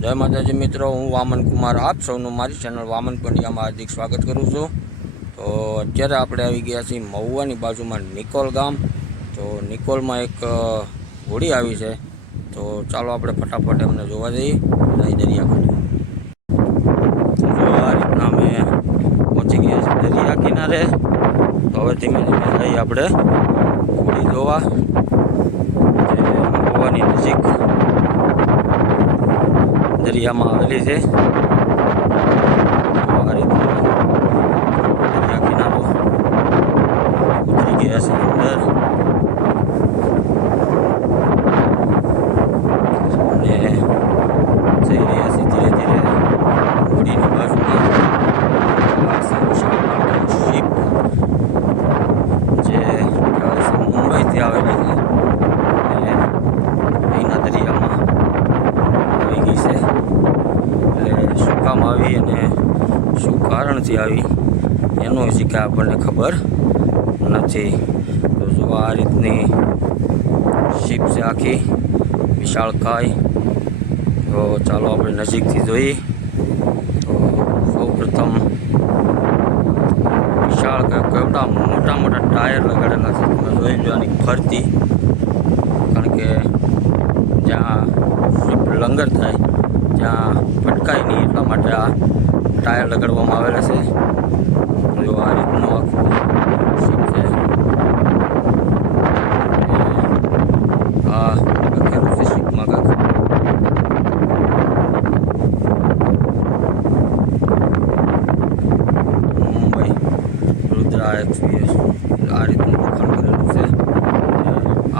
જય માતાજી મિત્રો, હું વામન કુમાર આપ સૌનું મારી ચેનલ વામન પંડ્યામાં હાર્દિક સ્વાગત કરું છું. તો અત્યારે આપણે આવી ગયા છીએ મહુવાની બાજુમાં નિકોલ ગામ. તો નિકોલમાં એક હોડી આવી છે. તો ચાલો આપણે ફટાફટ એમને જોવા જઈએ. જઈ દરિયાકાંઠે. જો આ રીતના અમે પહોંચી ગયા છીએ દરિયા કિનારે. તો હવે ધીમે ધીમે જઈએ આપણે હોડી જોવા. મહુવાની નજીક દરિયામાં આવેલી છે તો આ રીતનો દરિયા કિનારો ઉતરી ગયા છે અંદર અને જઈ રહ્યા છે ધીરે ધીરે હોડીની બાજુમાં આ છે વિશાળ શિપ જે કહેવાય છે મુંબઈથી આવેલી છે અને અહીંના દરિયામાં આવી ગઈ છે એટલે શું કામ આવી અને શું કારણથી આવી. એનું હજી કાંઈ આપણને ખબર નથી. તો જો આ રીતની શીપ છે આખી, વિશાળ કાય તો ચાલો આપણે નજીકથી જોઈએ. તો સૌ પ્રથમ વિશાળ કાંઈ કેવડા મોટા મોટા ટાયર લગાડેલા છે. તમે જોઈ લો આની ફરતી. કારણ કે જ્યાં શિપ લંગર થાય, ત્યાં ભટકાય નહીં એટલા માટે આ ટાયર લગાડવામાં આવેલા છે. જો આ રીતનું આખું આ લખેલું છે શિપમાં કાંક મુંબઈ રુદ્રા એક્સપ્રેસ આ રીતનું છે.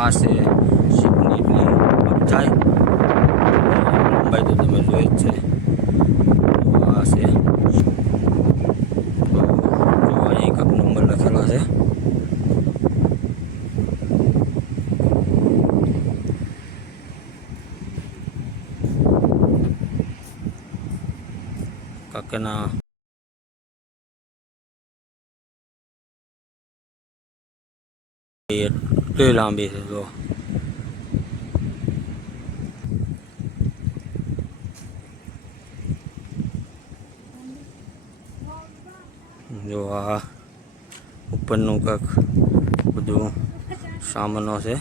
આ છે શિપની એટલી મુંબઈ તો તમે જોઈ જ છે. આ છે તો જો અહીં કાંક નંબર લખેલો છે કાંકના એટલી લાંબી છે જો. જો આ ઉપરનું કાંક બધું સામનો છે.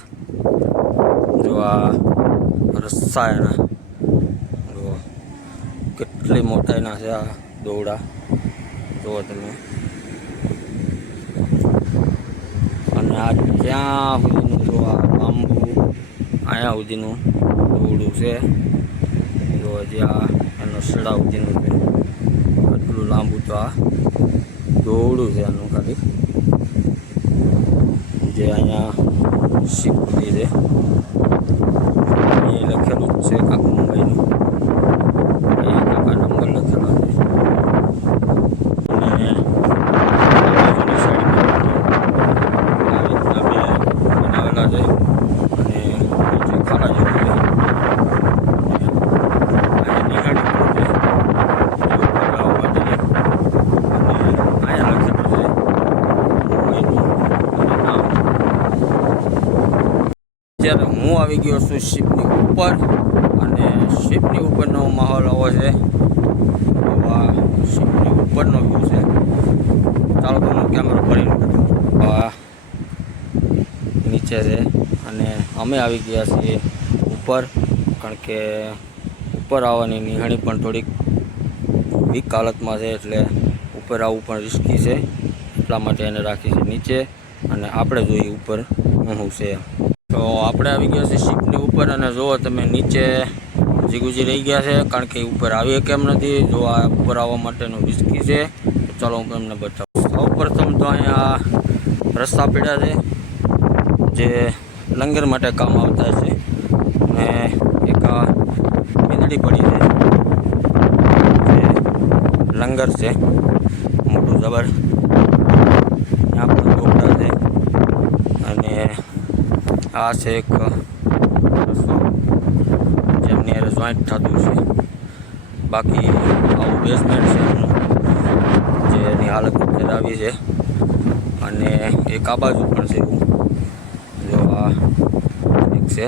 જો આ રસ્સા કેટલી મોટાઈના છે આ દોડા જુઓ તમે. અને આ ત્યાં સુધીનું જો આ બાંબુ, અહીંયા સુધીનું દોડું છે. જો હજી આ, એનો સડા સુધીનું છે. આટલું લાંબુ તો આ દોરડું છે એનું ખાલી જે અહીંયા શીખતી છે અહીં લખેલું જ છે કાંક મુંબઈનું અહીંયા કાંકા નંબર લખેલો છે અને આ બાજુની સાઈડમાં આ રીતના બે બનાવેલા છે અને નીચે ખાડા જેવું છે અને અહીંયા નિહાળી પણ છે જે ઉપર આવવા માટેની અને અહીંયા લખેલું છે મુંબઈનું અને નામ જ્યારે હું આવી ગયો છું શિપની ઉપર અને શિપની ઉપરનો માહોલ આવો છે. આ શિપની ઉપરનો વ્યૂ છે. ચાલો તમને કેમેરો ફરીને બતાવું આ નીચે છે. અને અમે આવી ગયા છીએ ઉપર, કારણ કે ઉપર આવવાની નિહાણી પણ થોડીક વીક હાલતમાં છે, એટલે ઉપર આવવું પણ રિસ્કી છે. એટલા માટે એને રાખી છે નીચે. અને આપણે જોઈએ ઉપર શું છે. તો આપણે આવી ગયા છીએ શીપની ઉપર અને જુઓ તમે નીચે જીગુજી રહી ગયા છે, કારણ કે ઉપર આવીએ કેમ નથી? જો આ ઉપર આવવા માટેનું રિસ્કી છે ચાલો હું તમને બતાવું. સૌ પ્રથમ તો અહીંયા રસ્તા પીડ્યા છે, જે લંગર માટે કામ આવતા છે. અને એક મીંદડી પડી છે, જે લંગર છે, મોટું જબર. આ છે એક રસ્તો જેમની અરે જોઈન્ટ થતું છે. બાકી આવું બેઝમેન્ટ છે એમનું, જે એની હાલત અત્યારે આવી છે. અને એક આ બાજુ પણ છે એવું. જો આ એક છે.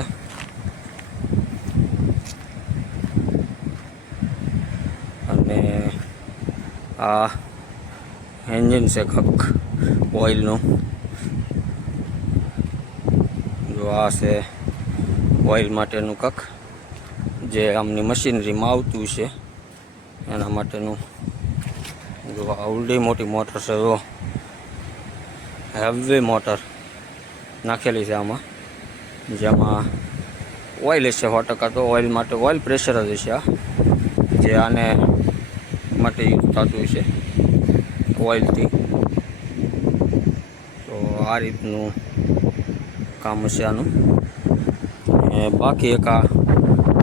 અને આ એન્જિન છે ખક ઓઇલનું જો આ છે ઓઇલ માટેનું કક, જે આમની મશીનરીમાં આવતું છે. એના માટેનું જો આવડી મોટી મોટર છે, જો હેવી મોટર નાખેલી છે આમાં. જેમાં ઓઇલ હશે સો ટકા, તો ઓઇલ માટે ઓઇલ પ્રેશર જ હશે આ, જે આને માટે યુઝ થતું છે ઓઇલથી તો આ રીતનું કામ હશે આનું. બાકી એક આ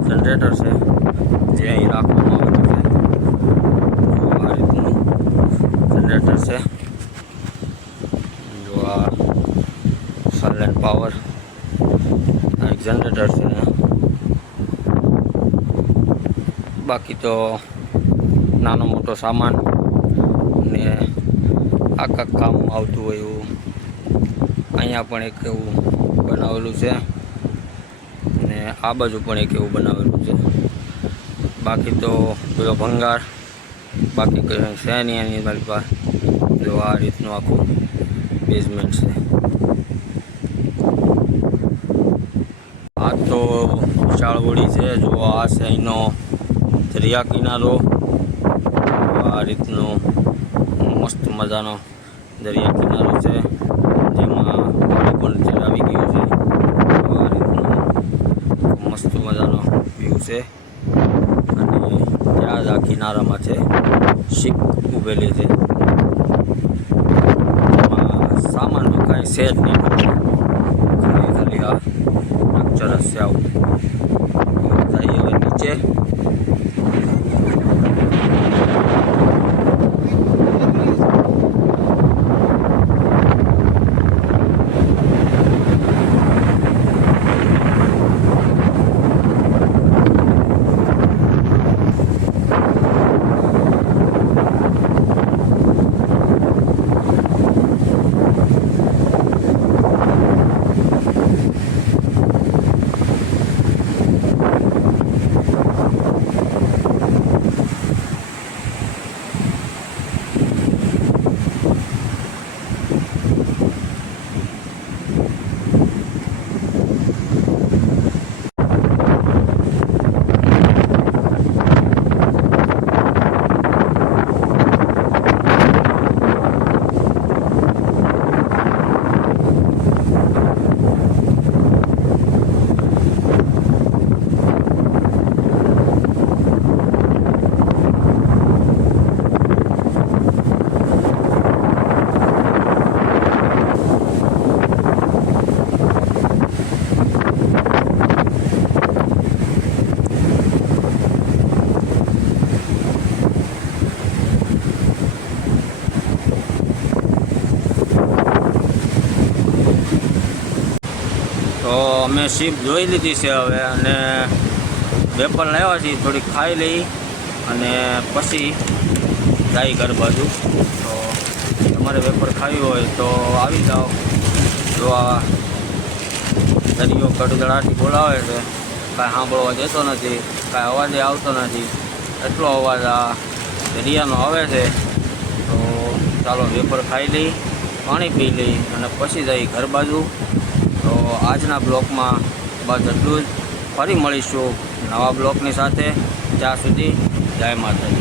જનરેટર છે, જે અહીં રાખવામાં આવેલું છે. આ રીતનું જનરેટર છે. જો આ સાયલેન્ટ પાવર એક જનરેટર છે બાકી તો નાનો મોટો સામાન ને આખા કામ આવતું હોય એવું. અહીંયા પણ એક એવું બનાવેલું છે. અને આ બાજુ પણ એક એવું બનાવેલું છે. બાકી તો પેલો ભંગાર, બાકી કંઈ છે નહીં એની મારી પાસે. જો આ રીતનું આખું બેઝમેન્ટ છે. આ તો ચાળવડી છે. જો આ છે અહીંનો દરિયા કિનારો, આ રીતનો મસ્ત મજાનો દરિયા કિનારો છે. જેમાં પાણી આવી ગયું છે. મસ્ત મજાનો વ્યૂ છે. અને ત્યાં જ આ કિનારામાં છે શીપ ઊભેલી છે. સામાન તો કાંઈ છે જ નહીં. ખાલી ખાલી આ સ્ટ્રક્ચર છે આવું. જઈએ હવે નીચે તો શીપ જોઈ લીધી છે હવે અને વેપર લાવ્યા છીએ થોડીક ખાઈ લઈ અને પછી જાય ઘર બાજુ. તો તમારે વેપર ખાવી હોય તો આવી જાઓ. જો આ દરિયો કડગડાટી બોલાવે છે, કાંઈ સાંભળવા જતો નથી, કાંઈ અવાજ આવતો નથી. એટલો અવાજ આ દરિયાનો આવે છે. તો ચાલો વેપર ખાઈ લઈ, પાણી પી લઈ અને પછી જઈ ઘર બાજુ. આજના બ્લોકમાં બસ એટલું જ. ફરી મળીશું નવા બ્લોકની સાથે. ત્યાં સુધી જય માતાજી.